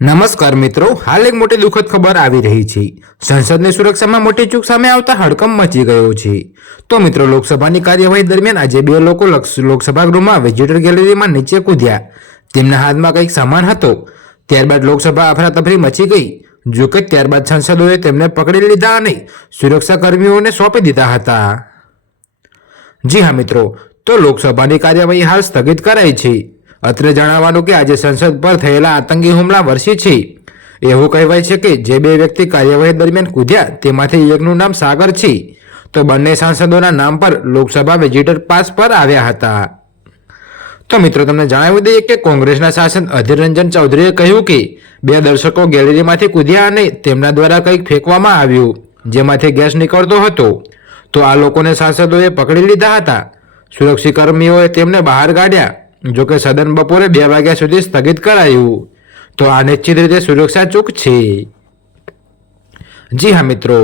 નમસ્કાર મિત્રો, હાલ એક મોટી દુઃખદ ખબર આવી રહી છે. સંસદની સુરક્ષામાં મોટી ચૂક સામે આવતા હડકંપ મચી ગયો છે. તો મિત્રો, લોકસભાની કાર્યવાહી દરમિયાન આજે બે લોકો લોકસભા ગૃહમાં વિઝિટર ગેલેરીમાં નીચે કૂદ્યા. તેમના હાથમાં કંઈક સામાન હતો. ત્યારબાદ લોકસભા અફરાતફરી મચી ગઈ. જોકે ત્યારબાદ સાંસદોએ તેમને પકડી લીધા અને સુરક્ષા કર્મીઓને સોંપી દીધા હતા. જી હા મિત્રો, તો લોકસભાની કાર્યવાહી હાલ સ્થગિત કરાઈ છે. અત્રે જણાવવાનું કે આજે સંસદ પર થયેલા આતંકી હુમલા વર્ષી છે. એવું કહેવાય છે કે જે બે વ્યક્તિ કાર્યવાહી દરમિયાન કૂદ્યા તેમાંથી એકનું નામ સાગર છે, તો બંને સાંસદોના નામ પર લોકસભા વિઝિટર પાસ પર આવ્યા હતા. તો મિત્રો, તમને જણાવી દઈએ કે કોંગ્રેસના સાંસદ અધીર રંજન ચૌધરીએ કહ્યું કે બે દર્શકો ગેલેરીમાંથી કૂદ્યા અને તેમના દ્વારા કંઈક ફેંકવામાં આવ્યું જેમાંથી ગેસ નીકળતો હતો. તો આ લોકોને સાંસદોએ પકડી લીધા હતા. સુરક્ષાકર્મીઓએ તેમને બહાર કાઢ્યા. જોકે સદન બપોરે 2 વાગ્યા સુધી સ્થગિત કરાયું. તો આ નિશ્ચિત રીતે સુરક્ષા ચૂક છે. જી હા મિત્રો,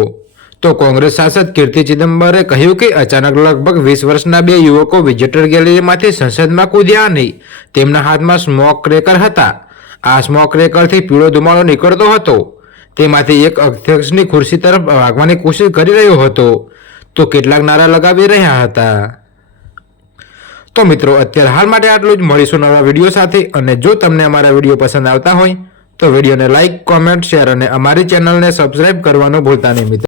તો કોંગ્રેસ સાંસદ કીર્તિ ચિદમ્બરે કહ્યું કે અચાનક લગભગ 20 વર્ષના બે યુવકો વિઝિટર ગેલેરીમાંથી સંસદમાં કૂદ્યા અને તેમના હાથમાં સ્મોક ક્રેકર હતા. આ સ્મોક ક્રેકરથી પીળો ધુમાડો નીકળતો હતો. તેમાંથી એક અધ્યક્ષની ખુરશી તરફ ભાગવાની કોશિશ કરી રહ્યો હતો, તો કેટલાક નારા લગાવી રહ્યા હતા. તો મિત્રો, અત્યારે હાલ માટે આટલું જ. મળીશું નવા વિડીયો સાથે. અને જો તમને અમારા વિડીયો પસંદ આવતા હોય તો વિડીયોને લાઇક, કોમેન્ટ, શેર અને અમારી ચેનલને સબસ્ક્રાઇબ કરવાનું ભૂલતા નહીં મિત્રો.